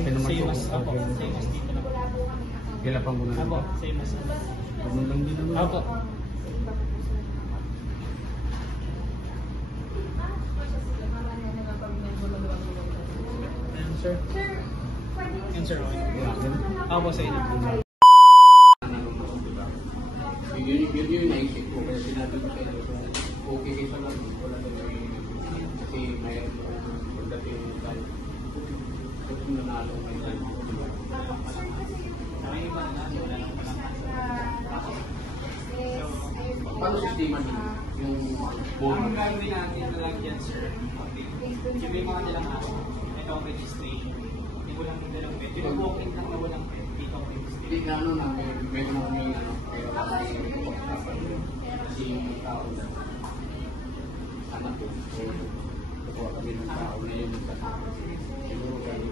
Okay naman same to. as, apo, same as dito na. Kailan pa muna Apo, nito? same as ano. Ganun lang din naman. Apo. And sir? And sir, okay. Apo sa inyo. Yun yung naisip ko kaya sinabi ko sa inyo okay kayo lang wala na kasi mayroon pagdating ng tayo kung nanalo ngayon paano sistema nyo yung Ang gagawin natin na lang yan, sir, okay. Yung may mga nilang ako, ito ang registration. Hindi ko lang nilang pet. Yung walk-in lang na walang pet, dito ang registration. hindi na ano na meron na kami ano pero kasi yung tao na anak ko kukuha kami ng tao na yun siguro kayo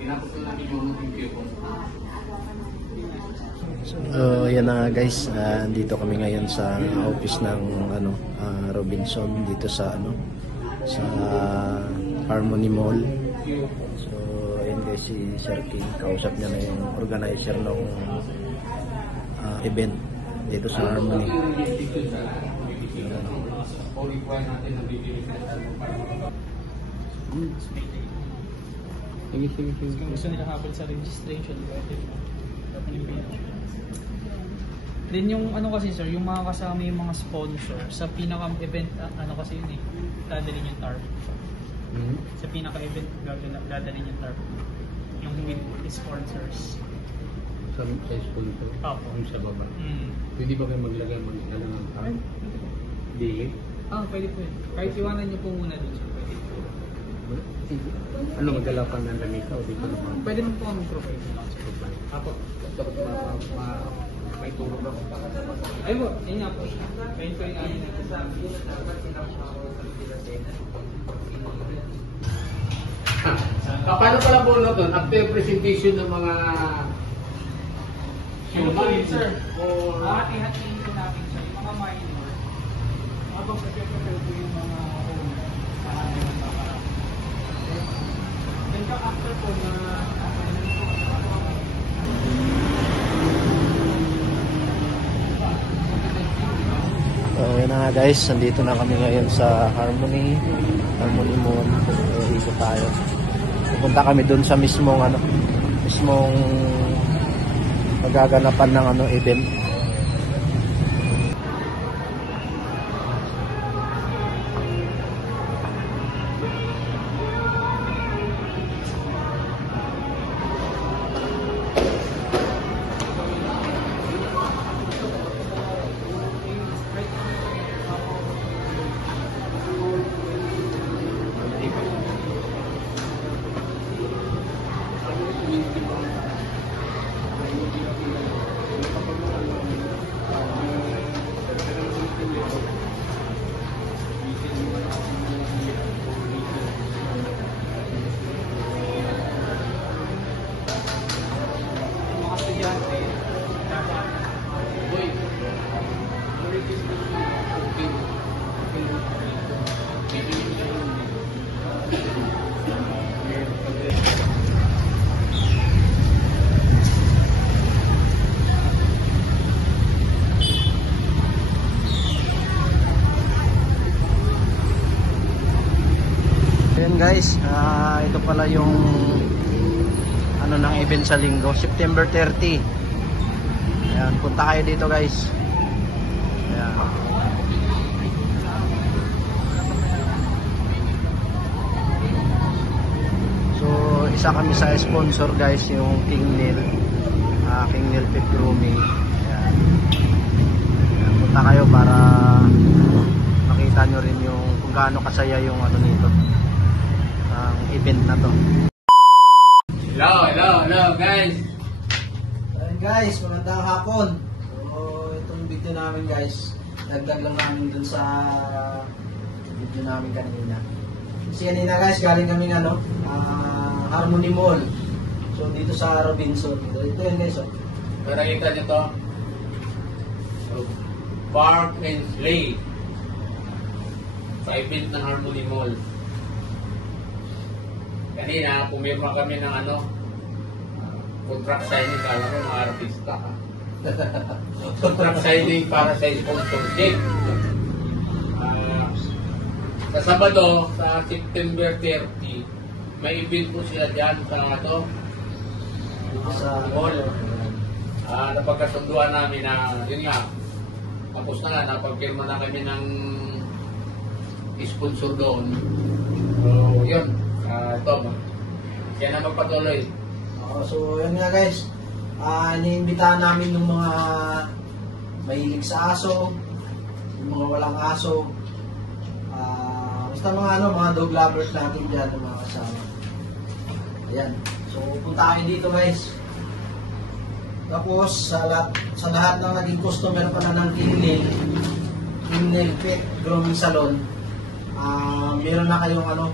pinapos na namin yung review ko. So yan na guys, andito kami ngayon sa office ng Robinson dito sa sa Harmony Mall. So ayun guys, si Sir King, kausap niya na yung organizer ng event dito sa Harmony. Kung gusto nila happen sa registration, pwede mo. Then yung ano kasi sir, yung mga kasama yung mga sponsor sa pinaka-event, ano kasi yun dadalhin yung TARP. Sa pinaka-event, dadalhin yung TARP. Yung with sponsors. Sa school ko? Opo. Yung sa baba? Pwede ba kayo maglagay ng card? Hindi. Pwede po yun. Kahit iwanan nyo po muna dun sir. Pwede. Ano, magdala pa ng lamisa o dito naman? Pwede mo po kami provide nyo lang sa provide. Apo, dapat may turo ba? Ay po, yun nga po. Pwede po yung amin natin. Paano pala po doon? After presentation ng mga Ano po yun sir? O Hati-hatiin po natin sir. Yung mga minor. Habang pag-prepare po yung mga owner. Then after po na Yan na nga guys, nandito na kami ngayon sa Harmony Mall. Ikot tayo. Pupunta kami dun sa mismong magaganapan ng event. Ayan guys, ito pala yung ng event sa linggo, September 30. Ayan, punta kayo dito guys. Ayan. So isa kami sa sponsor guys, yung King Neil Pet Grooming. Ayan. Ayan, punta kayo para makita nyo rin yung kung gaano kasaya yung nito, ang event na to. Hello guys. Ayan guys, magandang hapon. So itong video namin guys, dagdag lang namin dun sa video namin kanina. Kasi kanina guys, galing kami Harmony Mall. So dito sa Robinson. Ito yun guys. Nakita nyo to? Park and Play. Sa event ng Harmony Mall. Kanina, pumirma kami ng contract signing, kala ko mga artista ka. Contract signing para sa sponsorship. Sa Sabado, sa September 30, may event po sila dyan sa Sa mall. Napagkasunduan namin na, yun nga, tapos na nga, napagpirma na kami ng sponsor doon. So, yun. Ito, siya na magpatuloy. So, yun nga guys. Iniimbitahan namin yung mga mahilig sa aso, yung mga walang aso, basta mga dog lovers natin dyan, yung mga kasama. Ayan. So, punta kayo dito guys. Tapos, sa lahat ng naging customer pa na ng Kingnel Pet Grooming Salon, meron na kayong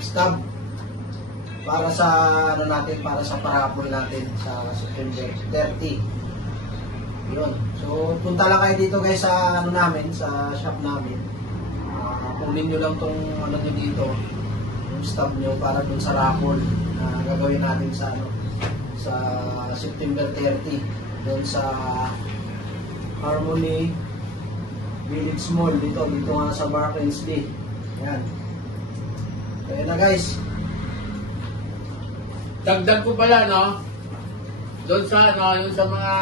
stub para sa para sa parapol natin sa September 30. Yun. So punta lang kayo dito guys sa namin, sa shop namin. Kunin niyo lang tong niyo dito, yung stub niyo para dun sa raffle na gagawin natin sa sa September 30 dun sa Harmony Village Mall dito nga sa Barclays-Lee. Yan. Kaya na guys. Dagdag ko pala, no? Doon sa, yung sa mga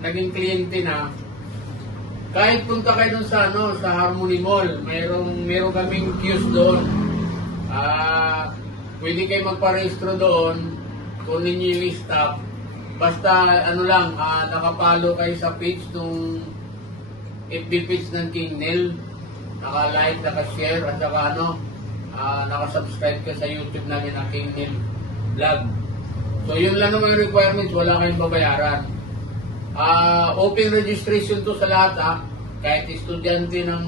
naging kliyente na, kahit punta kayo doon sa, sa Harmony Mall, meron kaming queues doon. Pwede kayo magparehistro doon, kunin nyo yung staff. Basta, nakapalo kayo sa page nung FB page ng Kingnel, naka-like, naka-share, at saka naka-subscribe ka sa YouTube namin ng Kingnel Vlog. So yun lang naman yung requirements, wala kayong babayaran. Open registration to sa lahat kahit estudyante ng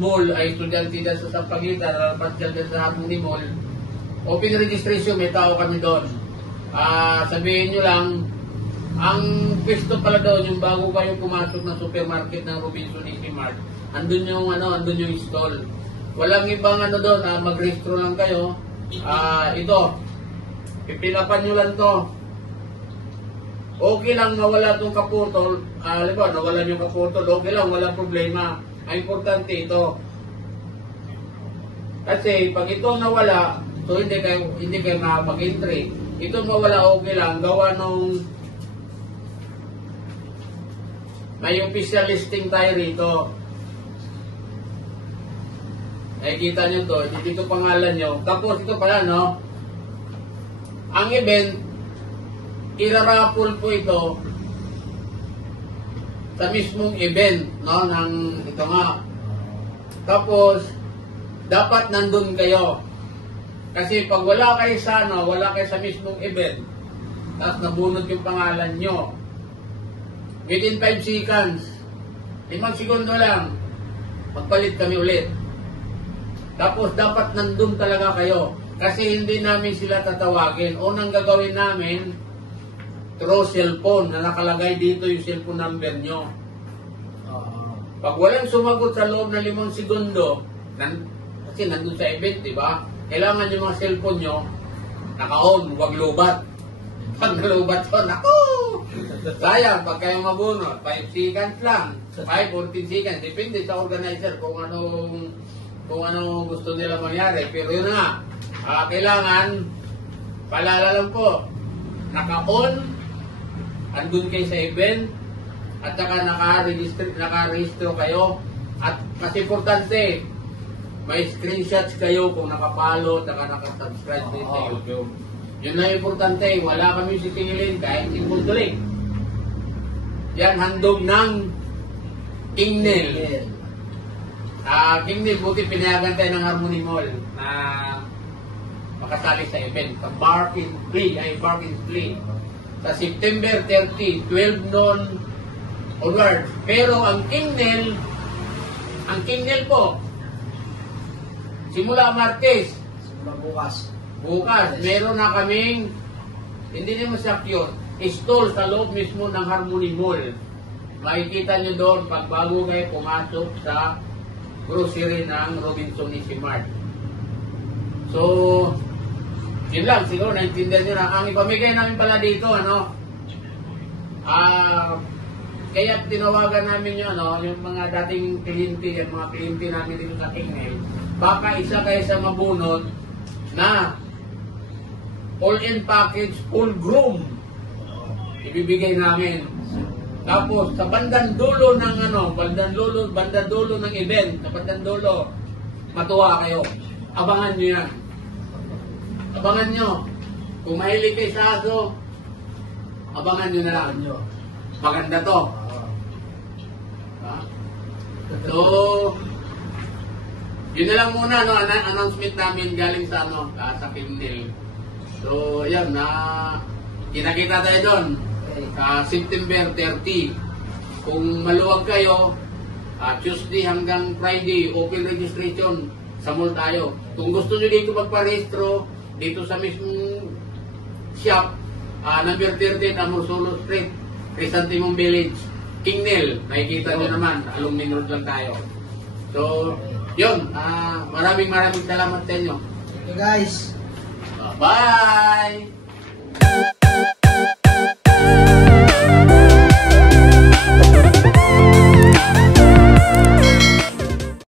mall ay estudyante dyan sa Sampaguita, nalapat dyan sa Harmony Mall. Open registration, may tao kami doon. Sabihin nyo lang, ang pwesto pala doon, yung bago kayo pumasok ng supermarket ng Robinson Easy Mart, andun yung stall. Walang ibang doon, mag-registro lang kayo. Ito, pipilapan nyo lang to. Okay lang nawala itong kaputol. Nawala yung kaputol, okay lang, walang problema. Ang importante ito. Kasi pag ito nawala, so hindi kayo makapag-entry. Ito mawala, okay lang. Gawa nung may official listing tayo rito. Nakikita nyo to, dito pangalan nyo. Tapos ito pala, ang event, irarapol po ito sa mismong event, ito nga. Tapos, dapat nandun kayo. Kasi pag wala kayo sa mismong event, tapos nabunot yung pangalan nyo, within 5 seconds, 5 segundo lang, magpalit kami ulit. Tapos dapat nandun talaga kayo. Kasi hindi namin sila tatawagin. Unang gagawin namin, through cellphone, na nakalagay dito yung cellphone number nyo. Pag walang sumagot sa loob ng 5 segundo, kasi nandun sa event, di ba? Kailangan yung mga cellphone nyo, naka-on, huwag lubat. Pag nalubat to, naku! Sayang, pag kayo mabunot, 5 seconds lang, 5, 14 seconds, depende sa organizer kung anong gusto nila mangyari. Pero yun nga, kailangan, paalala lang po, naka-on, andun kayo sa event, at saka naka-register kayo, at mas importante, may screenshots kayo kung nakapalo, at naka-subscribe din sa YouTube. Yun na importante, wala kami sisingilin kahit simple. Yan, handog ng Kingnel. Kingnel, buti pinayagan tayo ng Harmony Mall na makasali sa event. Sa Bargain Play. Sa September 30, 12 noon onwards. Pero ang Kingnel po, simula Martes. Simula bukas. Meron na kaming, hindi naman secure, stall sa loob mismo ng Harmony Mall. Makikita nyo doon pag bago kayo pumasok sa grocery ng Robinson Easy Mart. So, Yun lang, siguro naintindihan nyo na. Ang ipamigay namin pala dito, ano, kaya tinawagan namin yun, ano, yung mga dating kliyente, yung mga kliyente namin dito sa Kingnell, baka isa kayo sa mabunod na all-in package, full groom, ibibigay namin. Tapos, sa bandang dulo ng ano, bandang dulo ng event, sa bandang dulo, matuwa kayo. Abangan nyo yan. Abangan nyo. Kung mahilig kayo sa aso, abangan nyo na lang. Maganda to. So, yun na lang muna, no, announcement namin galing sa, ano, sa Kingnell. So, yan, kita-kita tayo doon. September 30. Kung maluwag kayo, Tuesday hanggang Friday, open registration sa mall tayo. Kung gusto nyo dito magparehistro, dito sa mismong shop, number 13, Amorsolo Street, Crisantimong Village, Kingnell. Nakikita nyo naman, alumni road lang tayo. So, yun, maraming salamat sa inyo. Okay guys. Bye!